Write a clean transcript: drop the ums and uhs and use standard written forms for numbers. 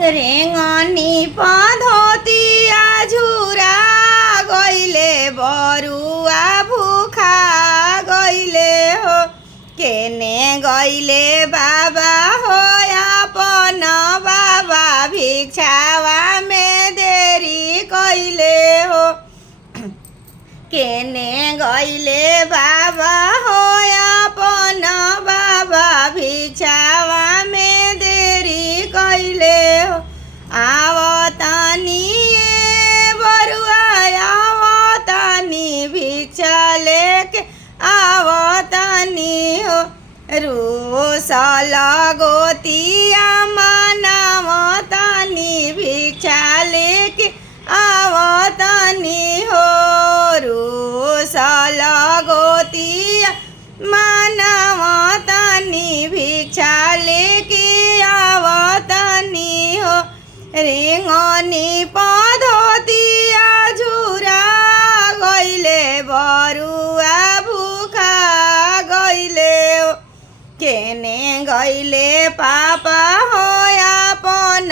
रेंगनी पधोतिया झुरा गइले बरुआ भूखा गइले हो केने गइले बाबा हो अपन बाबा भिक्षावा में देरी कइले हो केने गइले बाबा हो अपन बाबा भिक्षावा में देरी कइले हो आवतानी बरुआ आवतानी भिक्षा लेके आवतानी हो रूसल गोतिया मनावतानी भिक्षा लेके आवतानी हो रूसल गोतिया मनावतानी भिक्षा लेके आवतानी हो रेंगनी पधोतिया झुरा गइले बरुआ भूखा गइले हो केने गइले पापा हो अपन